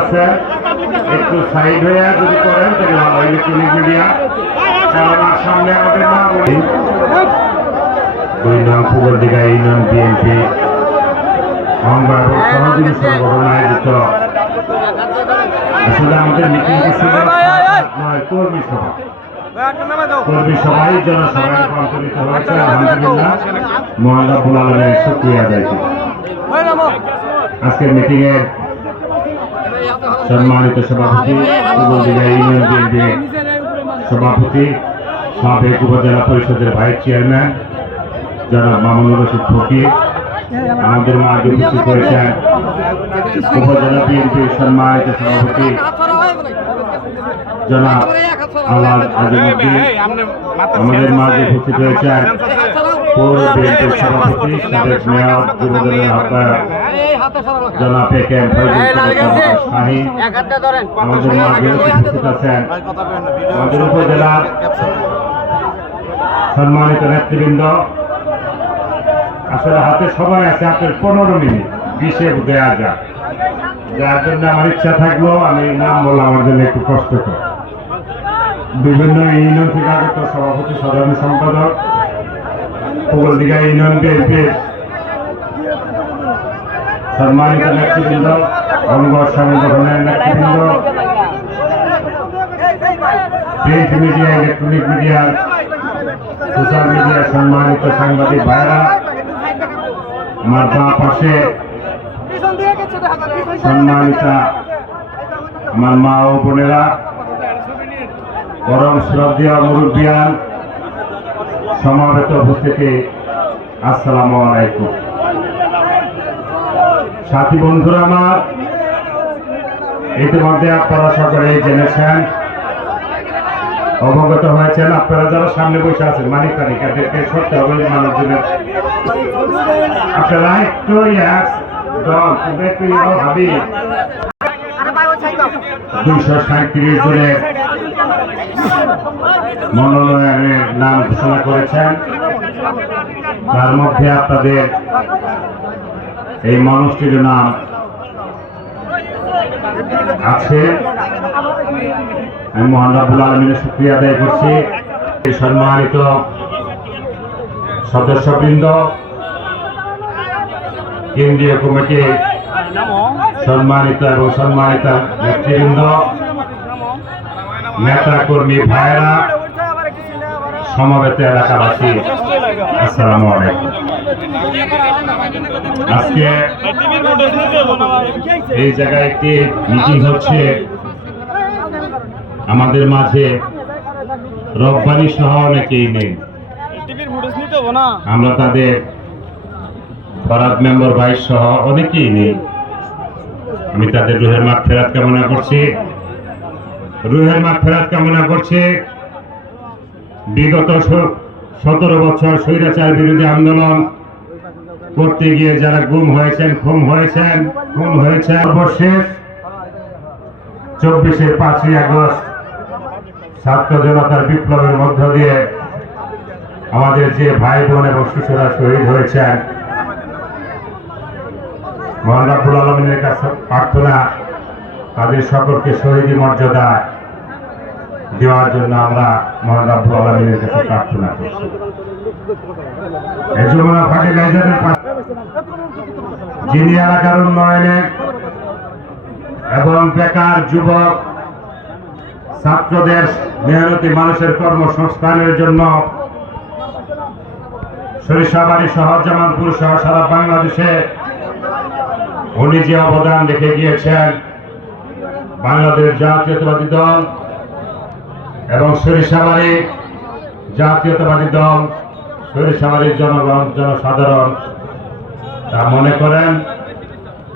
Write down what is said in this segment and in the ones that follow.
আছে একটু সাইড হয়ে যদি করেন তাহলে ভালো। ইলেকট্রনিক মিডিয়া কারণ সামনে আমাদের না বলি 2 নং ফুলদিঘা ইউনিয়ন বিএনপি অঙ্গ এবং সহযোগী সংগঠন আয়োজিত আসলে আমাদের মিটিং ছিল কর্মী সভা। কর্মী সভায় জনসভায় রূপান্তরিত হয়েছে। আলহামদুলিল্লাহ, মহান রব্বুল আলামিনের শুকরিয়া আদায় করি। আজকের মিটিং এর সম্মানিত সভাপতি ফুলদিঘা ইউনিয়ন বিএনপির সভাপতি, সাবেক উপজেলা পরিষদের ভাইস চেয়ারম্যান জনাব মামুনুর রশিদ ফকির, আমাদের মাঝে উপস্থিত হয়েছেন উপজেলা বিএনপির সম্মানিত সভাপতি জনাব আওয়াজ আজিমউদ্দিন, আমাদের মাঝে উপস্থিত হয়েছেন পৌর বিএনপির সভাপতি সাবেক মেয়র যুবদলের আহ্বায়ক জনাব একেএম শাহী, আমাদের মাঝে উপস্থিত আছেন আমাদের উপজেলার সম্মানিত নেতৃবৃন্দ। আসলে হাতে সময় আছে আপনার 15 মিনিট, 20 দেওয়া যায়, যার জন্য আমার ইচ্ছা থাকলো আমি নাম বললাম, আমার জন্য একটু কষ্ট কর। বিভিন্ন ইউনিয়ন থেকে আগত সভাপতি, সাধারণ সম্পাদক, ফুলদিঘা ইউনিয়ন বিএনপির সম্মানিত নেতৃবৃন্দ, অঙ্গ সংগঠনের নেতৃবৃন্দ, print media, electronic media, social media সম্মানিত সাংবাদিক ভাইরা, আমার বাঁ পাশে সম্মানিতা আমার মা ও বোনেরা, পরম শ্রদ্ধেয় মুরব্বিয়ান, সমাবেত উপস্থিতি, আসসালামু আলাইকুম। সাথী বন্ধুরা আমার, ইতিমধ্যে আপনারা সকলেই জেনেছেন, অবগত হয়েছেন। আপনারা যারা সামনে বসে আছেন মানিক তালিকাদেরকে সত্যি হবে মানুষজনের, আপনারা একটু ভাবি 237 জনের মনোনয়নের নাম ঘোষণা করেছেন। তার মধ্যে আপনাদের এই মানুষটির নাম আছে। আমি মহান রব্বুল আলামিনের শুকরিয়া আদায় করছি। সম্মানিত সদস্যবৃন্দ, কেন্দ্রীয় কমিটি সম্মানিত এবং সম্মানিত নেতৃবৃন্দ, নেতা কর্মী ভাইরা, সমবেত এলাকাবাসী, আসসালামু আলাইকুম। আজকে এই জায়গায় একটি মিটিং হচ্ছে। আমাদের মাঝে রব্বানি সহ অনেকেই নেই, আমরা তাদের ফরাদ মেম্বার ভাইস সহ অনেকেই নেই। আমি তাদের রুহের মাগফিরাত কামনা করছি, রুহের মাগফিরাত কামনা করছি। বিগত 17 বছর স্বৈরাচার বিরোধী আন্দোলন করতে গিয়ে যারা গুম হয়েছেন, খুন হয়েছেন, সর্বশেষ 24 5ই আগস্ট ছাত্র জনতার বিপ্লবের মধ্য দিয়ে আমাদের যে ভাই বোন এবং শিশুরা শহীদ হয়েছেন, মহান রব্বুল আলামিনের কাছে প্রার্থনা তাদের সকলকে শহীদি মর্যাদা দেওয়ার জন্য আমরা মহান রব্বুল আলামিনের কাছে প্রার্থনা করছি। এই যমুনা ফার্টিলাইজারের যিনি এলাকার উন্নয়নে এবং বেকার যুবক ছাত্রদের, মেহনতি মানুষের কর্মসংস্থানের জন্য সরিষাবাড়ি সহ জামালপুর সহ সারা বাংলাদেশে উনি যে অবদান রেখে গিয়েছেন, বাংলাদেশ জাতীয়তাবাদী দল এবং সরিষাবাড়ি জাতীয়তাবাদী দল, সরিষাবাড়ির জনগণ, জনসাধারণ তা মনে করেন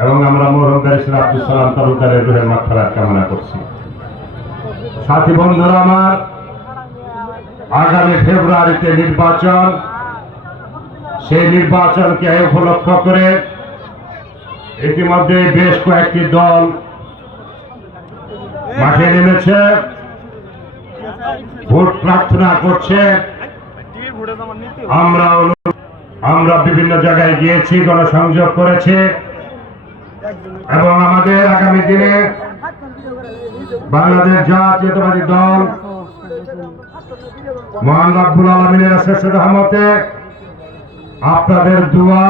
এবং আমরা মরহুম ব্যারিস্টার আব্দুল সালাম তালুকদারের রুহের মাগফিরাত কামনা করছি। সাথী বন্ধুরা আমার, আগামী ফেব্রুয়ারিতে নির্বাচন, সেই নির্বাচনকে উপলক্ষ করে ইতিমধ্যে বেশ কয়েকটি দল মাঠে নেমেছে, ভোট প্রার্থনা করছে। আমরা বিভিন্ন জায়গায় গিয়েছি, গণসংযোগ করেছে। এবং আমাদের আগামী দিনে বাংলাদেশ জাতীয়তাবাদী দল মহান রব্বুল আলামিনের অশেষ রহমতে আপনাদের দোয়া,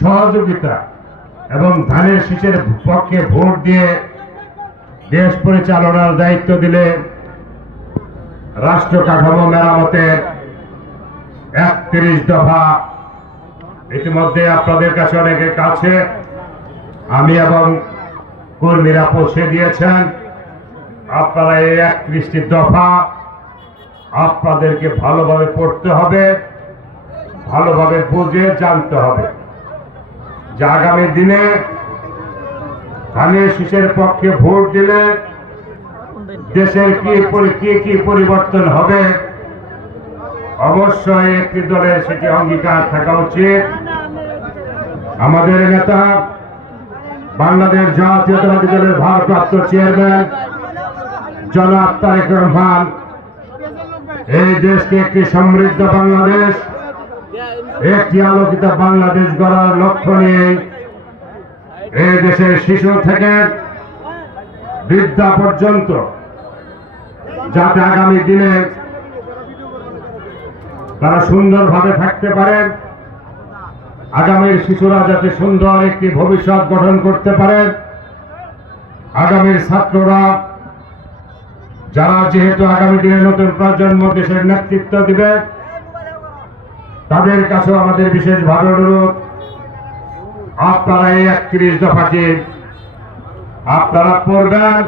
সহযোগিতা এবং ধানের শীষের পক্ষে ভোট দিয়ে দেশ পরিচালনার দায়িত্ব দিলে রাষ্ট্র কাঠামো মেরামতের 31 দফা ইতিমধ্যে আপনাদের কাছে অনেকের কাছে আমি এবং কর্মীরা পৌঁছে দিয়েছেন। আপনারা এই 31টি দফা আপনাদেরকে ভালোভাবে পড়তে হবে, ভালোভাবে বুঝে জানতে হবে যে আগামী দিনে ধানের শীষের পক্ষে ভোট দিলে দেশের কি পরিবর্তন হবে। অবশ্যই একটি দলের সেটি অঙ্গীকার থাকা উচিত। আমাদের নেতা বাংলাদেশ জাতীয়তাবাদী দলের ভারপ্রাপ্ত চেয়ারম্যান জনাব তারেক রহমান এই দেশকে একটি সমৃদ্ধ বাংলাদেশ, একটি আলোকিত বাংলাদেশ গড়ার লক্ষ্য নিয়ে এই দেশের শিশু থেকে বৃদ্ধা পর্যন্ত যাতে আগামী দিনে তারা সুন্দরভাবে থাকতে পারেন, আগামীর শিশুরা যাতে সুন্দর একটি ভবিষ্যৎ গঠন করতে পারেন, আগামীর ছাত্ররা যারা যেহেতু আগামী দিনে নতুন প্রজন্ম দেশের নেতৃত্ব দিবে, তাদের কাছেও আমাদের বিশেষভাবে অনুরোধ আপনারা এই 31 দফাটি আপনারা পড়বেন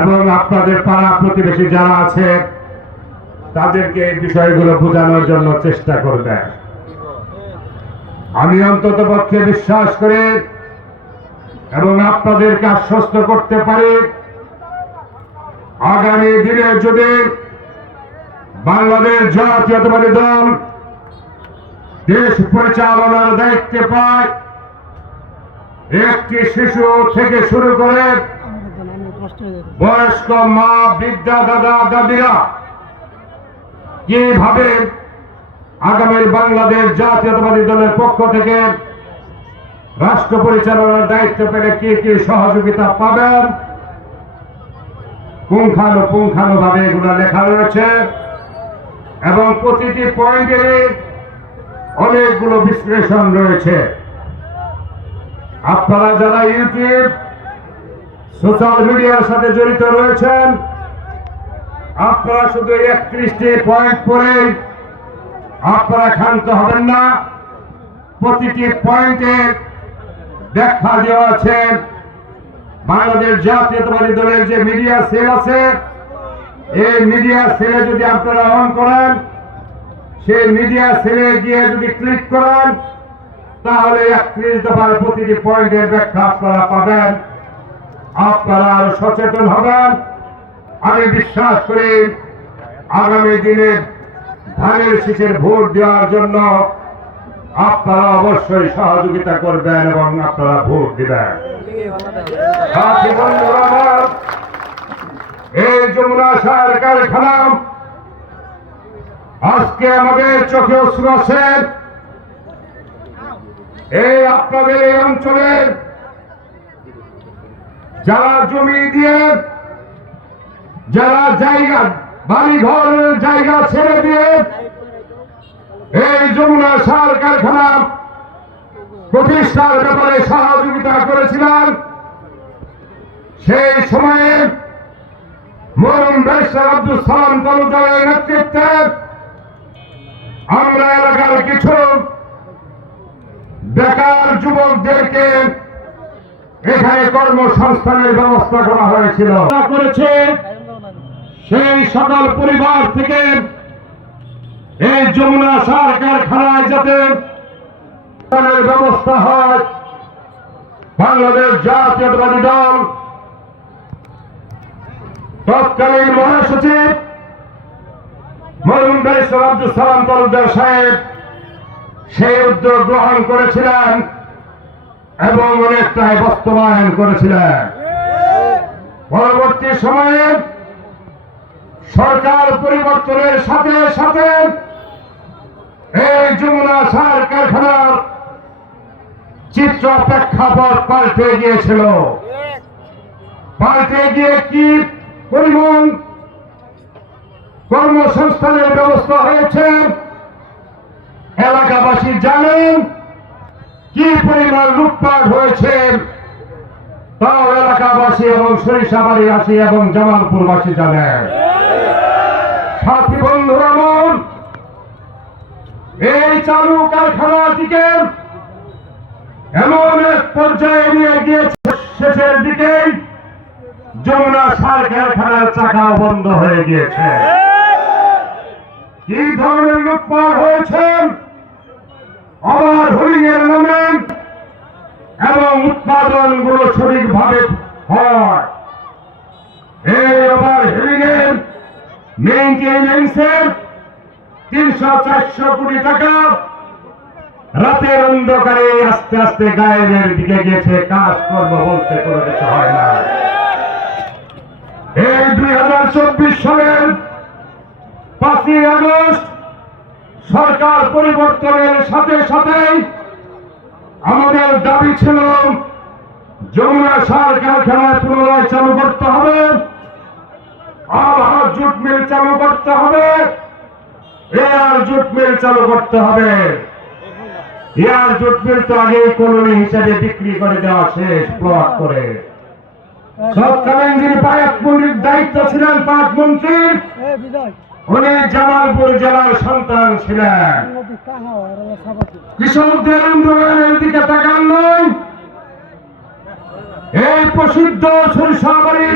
এবং আপনাদের পাড়া প্রতিবেশী যারা আছে তাদেরকে এই বিষয়গুলো বোঝানোর জন্য চেষ্টা করবেন। আমি অন্তত পক্ষে বিশ্বাস করি এবং আপনাদেরকে আশ্বস্ত করতে পারি আগামী দিনে যদি বাংলাদেশ জাতীয়তাবাদী দল দেশ পরিচালনার দায়িত্বে পায়, একটি শিশু থেকে শুরু করে বয়স্ক মা, বৃদ্ধা, দাদা, দাদিরা কিভাবে আগামীর বাংলাদেশ জাতীয়তাবাদী দলের পক্ষ থেকে রাষ্ট্র পরিচালনার দায়িত্ব পেলে কি কি সহযোগিতা পাবেন পুঙ্খানুপুঙ্খানুভাবে এগুলো লেখা রয়েছে এবং প্রতিটি পয়েন্টে অনেকগুলো বিশ্লেষণ রয়েছে। আপনারা যারা ইউটিউব, সোশ্যাল মিডিয়ার সাথে জড়িত রয়েছেন, আপনারা শুধু 31টি পয়েন্ট পড়ে আপনারা ক্ষান্ত হবেন না। প্রতিটি পয়েন্টে ব্যাখ্যা দেওয়া আছে। বাংলাদেশ জাতীয়তাবাদী দলের যে মিডিয়া সেল আছে, এই মিডিয়া সেলে যদি আপনারা অন করেন, সেই মিডিয়া সেলে গিয়ে যদি ক্লিক করেন, তাহলে 31 দফার প্রতিটি পয়েন্টের ব্যাখ্যা আপনারা পাবেন। আপনারা আরো সচেতন হবেন। আমি বিশ্বাস করি আগামী দিনে ধানের শীষের ভোট দেওয়ার জন্য আপনারা অবশ্যই সহযোগিতা করবেন এবং আপনারা ভোট দিবেন। এই যমুনা সার কারখানা আজকে আমাদের চোখে অশ্রু আছে। এই আপনাদের এই অঞ্চলের যারা জমি দিয়ে, যারা জায়গা বাড়িঘর জায়গা ছেড়ে দিয়ে এই যমুনা সার কারখানা প্রতিষ্ঠার ব্যাপারে সহযোগিতা করেছিলেন, সেই সময়ে মরহুম ব্যারিস্টার আব্দুল সালাম তালুকদারের নেতৃত্বে আমরা এলাকার কিছু বেকার যুবকদেরকে এখানে কর্মসংস্থানের ব্যবস্থা করা হয়েছিল। করেছে সেই সকল পরিবার থেকে এই যমুনা সার কারখানায় যাতে ব্যবস্থা হয়, বাংলাদেশ জাতীয়তাবাদী দল তৎকালীন মহাসচিব মরহুম ব্যারিস্টার আব্দুল সালাম তালুকদার সাহেব সেই উদ্যোগ গ্রহণ করেছিলেন এবং অনেকটাই বাস্তবায়ন করেছিলেন। পরবর্তী সময়ে সরকার পরিবর্তনের সাথে সাথে এই যমুনা সার কারখানার চিত্র প্রেক্ষাপট পাল্টে গিয়েছিল। পাল্টে গিয়ে কি পরিমাণ কর্মসংস্থানের ব্যবস্থা হয়েছে এলাকাবাসী জানেন, কি পরিমাণ লুটপাট হয়েছে তাও এলাকাবাসী এবং সরিষাবাড়িবাসী এবং জামালপুরবাসী জানেন। সাথী বন্ধুরা আমার, এই চালু কারখানাটিকে এমন এক পর্যায়ে নিয়ে গিয়েছে, শেষের দিকে যমুনা সার কারখানার চাকা বন্ধ হয়ে গিয়েছে। কি ধরনের লুটপাট হয়েছে আবার হোলিং এর নামে, এবং উৎপাদন গুলো সঠিকভাবে হয়। এই ওভার হিলিং এর মেইনটেনেন্সের 300-400 কোটি টাকা রাতের অন্ধকারে আস্তে আস্তে গায়েবের দিকে গেছে। কাজ করবো বলতে কোনো কিছু হয় না। এই 2024 সালের 5ই আগস্ট সরকার পরিবর্তনের সাথে সাথেই আমাদের দাবি ছিল যমুনা সার কারখানায় পুনরায় চালু করতে হবে, আবার জুট মিল চালু করতে হবে, এয়ার জুট মিল চালু করতে হবে। এয়ার জুট মিল তো আগে কলোনি হিসেবে বিক্রি করে দেওয়া শেষ প্লট করে। তৎকালীন যিনি পায়ক মন্ত্রীর দায়িত্ব ছিলেন, পাট মন্ত্রীর, উনি জামালপুর জেলার সন্তান ছিলেন। কৃষকদের আন্দোলনের দিকে তাকান নয়। এই প্রসিদ্ধ সরিষাবাড়ি